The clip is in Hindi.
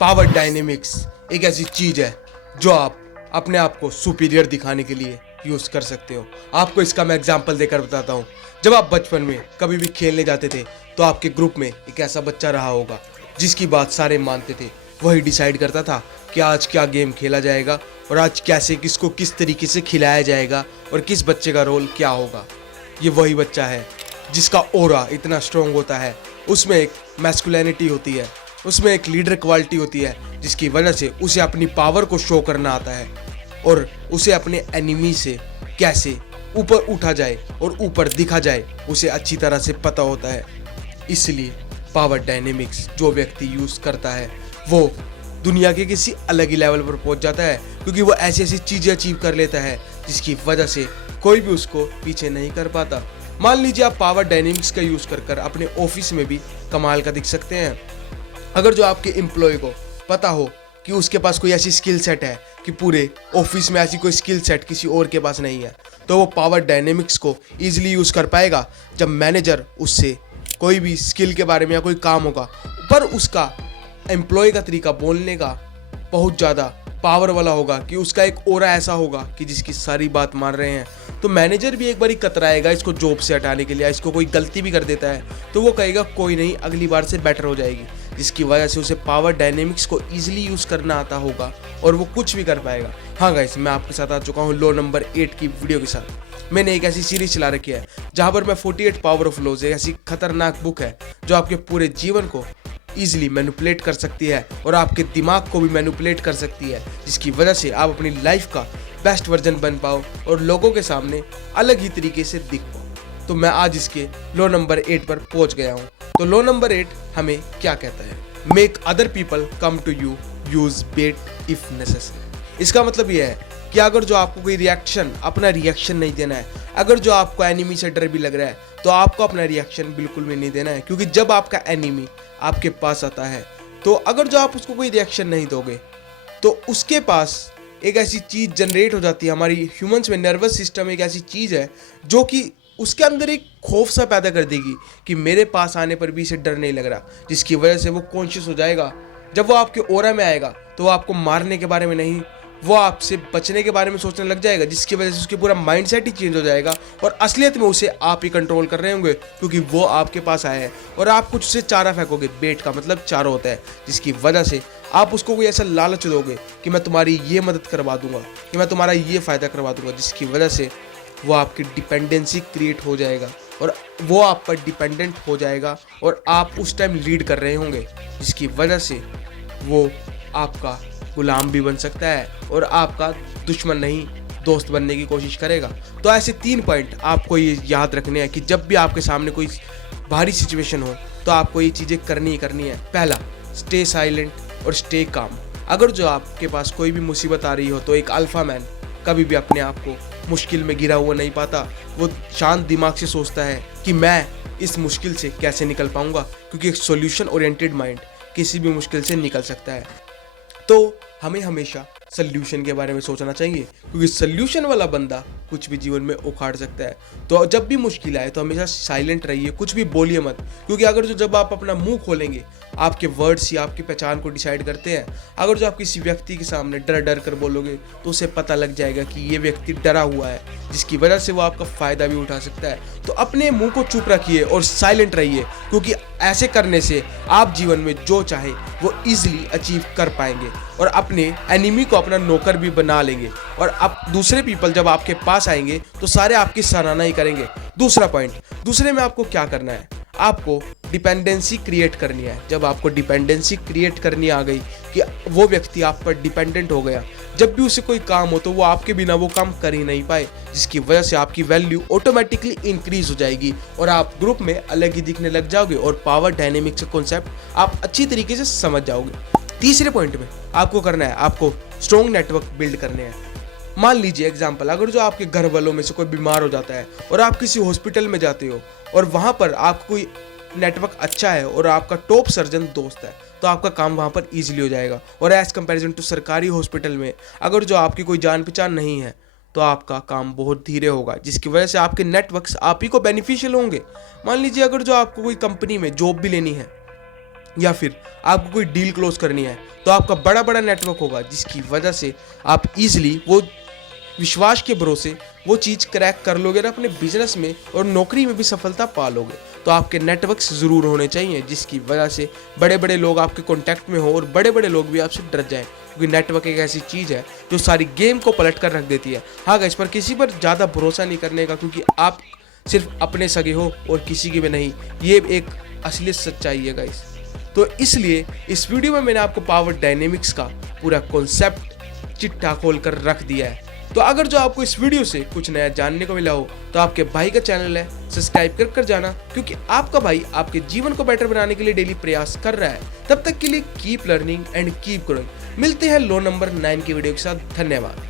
पावर डायनेमिक्स एक ऐसी चीज है जो आप अपने आप को सुपीरियर दिखाने के लिए यूज कर सकते हो। आपको इसका मैं एग्जांपल देकर बताता हूँ। जब आप बचपन में कभी भी खेलने जाते थे तो आपके ग्रुप में एक ऐसा बच्चा रहा होगा जिसकी बात सारे मानते थे। वही डिसाइड करता था कि आज क्या गेम खेला जाएगा और आज कैसे किसको किस तरीके से खिलाया जाएगा और किस बच्चे का रोल क्या होगा। ये वही बच्चा है जिसका ओरा इतना स्ट्रॉन्ग होता है, उसमें एक मैस्कुलिनिटी होती है, उसमें एक लीडर क्वालिटी होती है जिसकी वजह से उसे अपनी पावर को शो करना आता है और उसे अपने एनिमी से कैसे ऊपर उठा जाए और ऊपर दिखा जाए उसे अच्छी तरह से पता होता है। इसलिए पावर डायनेमिक्स जो व्यक्ति यूज़ करता है वो दुनिया के किसी अलग ही लेवल पर पहुंच जाता है, क्योंकि वो ऐसी ऐसी चीज़ें अचीव कर लेता है जिसकी वजह से कोई भी उसको पीछे नहीं कर पाता। मान लीजिए आप पावर डायनेमिक्स का यूज़ कर अपने ऑफिस में भी कमाल का दिख सकते हैं। अगर जो आपके एम्प्लॉय को पता हो कि उसके पास कोई ऐसी स्किल सेट है कि पूरे ऑफिस में ऐसी कोई स्किल सेट किसी और के पास नहीं है, तो वो पावर डायनेमिक्स को ईजिली यूज़ कर पाएगा। जब मैनेजर उससे कोई भी स्किल के बारे में या कोई काम होगा, पर उसका एम्प्लॉय का तरीका बोलने का बहुत ज़्यादा पावर वाला होगा कि उसका एक ओरा ऐसा होगा कि जिसकी सारी बात मान रहे हैं, तो मैनेजर भी एक बार ही कतराएगा इसको जॉब से हटाने के लिए। इसको कोई गलती भी कर देता है तो वो कहेगा कोई नहीं, अगली बार से बेटर हो जाएगी, जिसकी वजह से उसे पावर डायनेमिक्स को ईजिली यूज़ करना आता होगा और वो कुछ भी कर पाएगा। हाँ गाइस, मैं आपके साथ आ चुका हूँ लॉ नंबर 8 की वीडियो के साथ। मैंने एक ऐसी सीरीज चला रखी है जहाँ पर मैं 48 पावर ऑफ लॉज, एक ऐसी खतरनाक बुक है जो आपके पूरे जीवन को ईजिली मैनिपुलेट कर सकती है और आपके दिमाग को भी मैनिपुलेट कर सकती है, जिसकी वजह से आप अपनी लाइफ का बेस्ट वर्जन बन पाओ और लोगों के सामने अलग ही तरीके से दिख पाओ। तो मैं आज इसके लॉ नंबर 8 पर पहुंच गया हूं। तो लॉ नंबर 8 हमें क्या कहता है? Make other people come to you, use bait if necessary. इसका मतलब यह है कि अगर जो आपको कोई रिएक्शन, अपना रिएक्शन नहीं देना है, अगर जो आपको एनिमी से डर भी लग रहा है तो आपको अपना रिएक्शन बिल्कुल भी नहीं देना है, क्योंकि जब आपका एनिमी आपके पास आता है तो अगर जो आप उसको कोई रिएक्शन नहीं दोगे तो उसके पास एक ऐसी चीज़ जनरेट हो जाती है। हमारी ह्यूमंस में नर्वस सिस्टम एक ऐसी चीज़ है जो कि उसके अंदर एक खौफ सा पैदा कर देगी कि मेरे पास आने पर भी इसे डर नहीं लग रहा, जिसकी वजह से वो कॉन्शियस हो जाएगा। जब वो आपके ओरा में आएगा तो वो आपको मारने के बारे में नहीं, वो आपसे बचने के बारे में सोचने लग जाएगा, जिसकी वजह से उसके पूरा माइंडसेट ही चेंज हो जाएगा और असलियत में उसे आप ही कंट्रोल कर रहे होंगे, क्योंकि वो आपके पास आया है और आप कुछ उसे चारा फेंकोगे। बेट का मतलब चारा होता है, जिसकी वजह से आप उसको कोई ऐसा लालच दोगे कि मैं तुम्हारी ये मदद करवा दूंगा, कि मैं तुम्हारा ये फ़ायदा करवा दूंगा, जिसकी वजह से वो आपकी डिपेंडेंसी क्रिएट हो जाएगा और वो आप पर डिपेंडेंट हो जाएगा और आप उस टाइम लीड कर रहे होंगे, जिसकी वजह से वो आपका गुलाम भी बन सकता है और आपका दुश्मन नहीं, दोस्त बनने की कोशिश करेगा। तो ऐसे 3 पॉइंट आपको ये याद रखने हैं कि जब भी आपके सामने कोई भारी सिचुएशन हो तो आपको ये चीज़ें करनी ही करनी है। पहला, स्टे साइलेंट और स्टे काम। अगर जो आपके पास कोई भी मुसीबत आ रही हो तो एक अल्फा मैन कभी भी अपने आप को मुश्किल में गिरा हुआ नहीं पाता। वो शांत दिमाग से सोचता है कि मैं इस मुश्किल से कैसे निकल पाऊंगा, क्योंकि एक सॉल्यूशन ओरिएंटेड माइंड किसी भी मुश्किल से निकल सकता है। तो हमें हमेशा सल्यूशन के बारे में सोचना चाहिए, क्योंकि सल्यूशन वाला बंदा कुछ भी जीवन में उखाड़ सकता है। तो जब भी मुश्किल आए तो हमेशा साइलेंट रहिए, कुछ भी बोलिए मत, क्योंकि अगर जो जब आप अपना मुंह खोलेंगे, आपके वर्ड्स ही आपकी पहचान को डिसाइड करते हैं। अगर जो आप किसी व्यक्ति के सामने डर डर कर बोलोगे तो उसे पता लग जाएगा कि ये व्यक्ति डरा हुआ है, जिसकी वजह से वो आपका फ़ायदा भी उठा सकता है। तो अपने मुंह को चुप रखिए और साइलेंट रहिए, क्योंकि ऐसे करने से आप जीवन में जो चाहे वो ईजिली अचीव कर पाएंगे और अपने एनिमी को अपना नौकर भी बना लेंगे और अब दूसरे पीपल जब आपके पास आएंगे तो सारे आपकी सराहना ही करेंगे। दूसरा पॉइंट, दूसरे में आपको क्या करना है? आपको डिपेंडेंसी क्रिएट करनी है। जब आपको डिपेंडेंसी क्रिएट करनी आ गई कि वो व्यक्ति आप पर डिपेंडेंट हो गया, जब भी उसे कोई काम हो तो वो आपके बिना वो काम कर ही नहीं पाए, जिसकी वजह से आपकी वैल्यू ऑटोमेटिकली इंक्रीज हो जाएगी और आप ग्रुप में अलग ही दिखने लग जाओगे और पावर डायनेमिक्स का कॉन्सेप्ट आप अच्छी तरीके से समझ जाओगे। तीसरे पॉइंट में आपको करना है, आपको स्ट्रॉन्ग नेटवर्क बिल्ड करने हैं। मान लीजिए एग्जाम्पल, अगर जो आपके घर वालों में से कोई बीमार हो जाता है और आप किसी हॉस्पिटल में जाते हो और वहाँ पर आपको कोई नेटवर्क अच्छा है और आपका टॉप सर्जन दोस्त है, तो आपका काम वहाँ पर ईजिली हो जाएगा। और एज कंपैरिजन टू सरकारी हॉस्पिटल में अगर जो आपकी कोई जान पहचान नहीं है तो आपका काम बहुत धीरे होगा, जिसकी वजह से आपके नेटवर्क्स आप ही को बेनिफिशियल होंगे। मान लीजिए अगर जो आपको कोई कंपनी में जॉब भी लेनी है या फिर आपको कोई डील क्लोज करनी है, तो आपका बड़ा बड़ा नेटवर्क होगा, जिसकी वजह से आप इजीली वो विश्वास के भरोसे वो चीज़ क्रैक कर लोगे और अपने बिजनेस में और नौकरी में भी सफलता पा लोगे। तो आपके नेटवर्क्स ज़रूर होने चाहिए, जिसकी वजह से बड़े बड़े लोग आपके कॉन्टैक्ट में हो और बड़े बड़े लोग भी आपसे डर जाएं, क्योंकि नेटवर्क एक ऐसी चीज़ है जो सारी गेम को पलट कर रख देती है। हाँ गाइस, पर किसी पर ज़्यादा भरोसा नहीं करने का, क्योंकि आप सिर्फ अपने सगे हो और किसी की भी नहीं। ये एक असलियत सच्चाई है गाइस। तो इसलिए इस वीडियो में मैंने आपको पावर डायनेमिक्स का पूरा कॉन्सेप्ट चिट्ठा खोल कर रख दिया है। तो अगर जो आपको इस वीडियो से कुछ नया जानने को मिला हो, तो आपके भाई का चैनल है, सब्सक्राइब कर जाना, क्योंकि आपका भाई आपके जीवन को बेटर बनाने के लिए डेली प्रयास कर रहा है। तब तक के लिए keep learning and keep growing. मिलते हैं लो नंबर 9 की वीडियो के साथ। धन्यवाद।